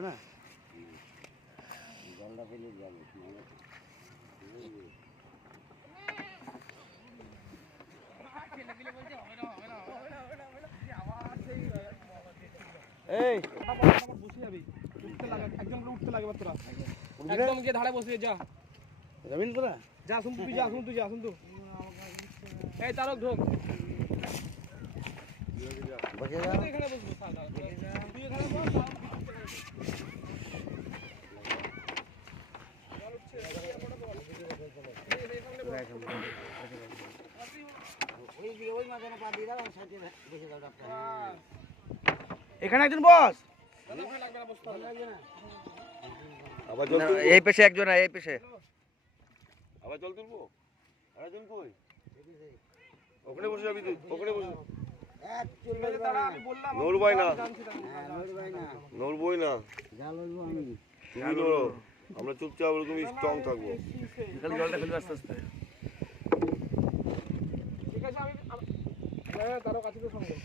যাবে না, জলটা পেলে যাবে। এই বসে যাবি, উঠতে লাগে একদম করে উঠতে লাগে তোরা একদম গিয়ে ধারে বসে যা যাবি না তোরা? যা শুন তুই যা শুন তুই যা শুন তুই এই তারক ঢোক বসে যা। তুই এখানে বসবি তুই এখানে বস এখানে একজন বস। আবার জল তুলবো? এই পেশে একজন, এই পেশে আবার জল তুলবো? আরেকজন কই? ওখানে বসে যাবি তুই, ওখানে বসে। নড়বই না, নড়বই না, তুমি নড়ো, আমরা চুপচাপ তুমি স্ট্রং থাকবো। জলটা ফেলবে আস্তে আস্তে। ঠিক আছে আমি তারক আছে তো সঙ্গে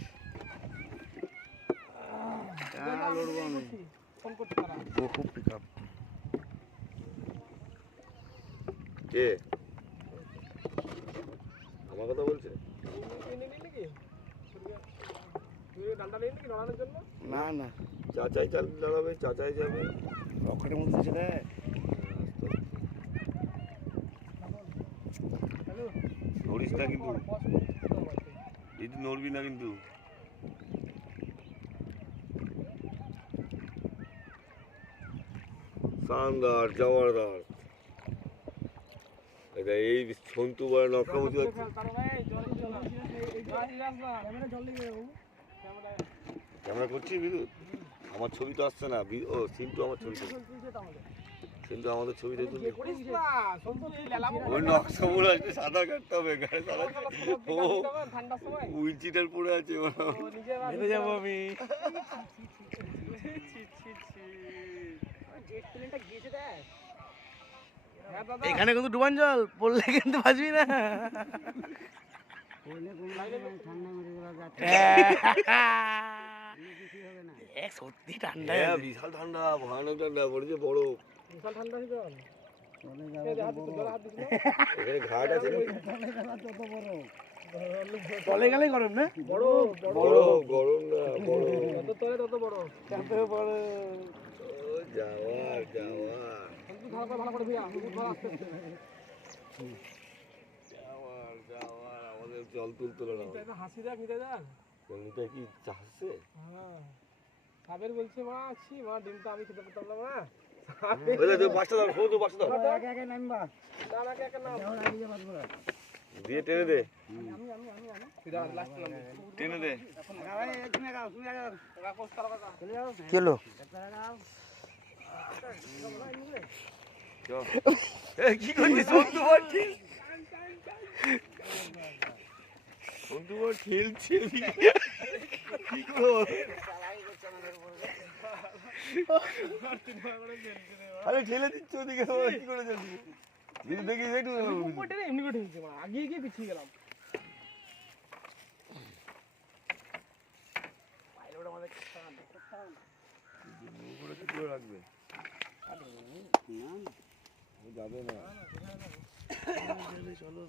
লড়বো আমি। ফোন করতে পারা খুব পিকআপ। কে আমার কথা বলছে? তুই ডান্ডা নিয়ে নাকি লড়ানোর জন্য? না না, চাচাই চাল দাঁড়াবে, চাচাই যাবে। রকেটের মধ্যে ছিল। নড়িস না কিন্তু, যদি নড়বি না কিন্তু। শানদার জবরদার। এই সন্তু বড় নকশামতি হচ্ছে। ক্যামেরা করছি বিদ্যুৎ? আমার ছবি তো আসছে না। ও সিন্টু আমার ছবি তুলছে। সিন্টু আমাদের ছবিটা তুলছে। ওই নকশামুড়া আছে, সাদা কাটতে হবে গায়ে সাদা। ও উইচিটার পড়ে আছে। হেঁটে যাবো আমি। এখানে কিন্তু ডুবান জল পড়লে কিন্তু বাঁচবি না। সত্যি ঠান্ডা, বিশাল ঠান্ডা, ভয়ানক ঠান্ডা পড়েছে। বড় বিশাল ঠান্ডা হয়ে গেল। এখানে ঘাট আছে না? চলে গেলে গরম না, বড় বড় গরম না, বড় যত তলে তত বড়। বড়। যাওয়ার যাওয়ার ভালো করে ভিয়া আস্তে আস্তে যাওয়ার যাওয়ার। আমাদের জল তুলতে না। হাসি দেখ মিটে দেখ। এটা কি চাষছে? হ্যাঁ সাবের বলছে মা আছি মা ডিমটা আমি খেতে পারতাম না মা। বাচ্চা দাও, শুধু বাচ্চা দাও। দিয়ে টেনে দে, টেনে দে। কেলো কি করছিস? সন্তু বল খেলছে। কি করো? আরে ঠেলে দিচ্ছ ওদিকে, কি করে যাবি? দেখি একটু এমনি করে ঠেলছে মা, আগিয়ে গিয়ে পিছিয়ে গেলাম। রাখবে যাবে না। চলো।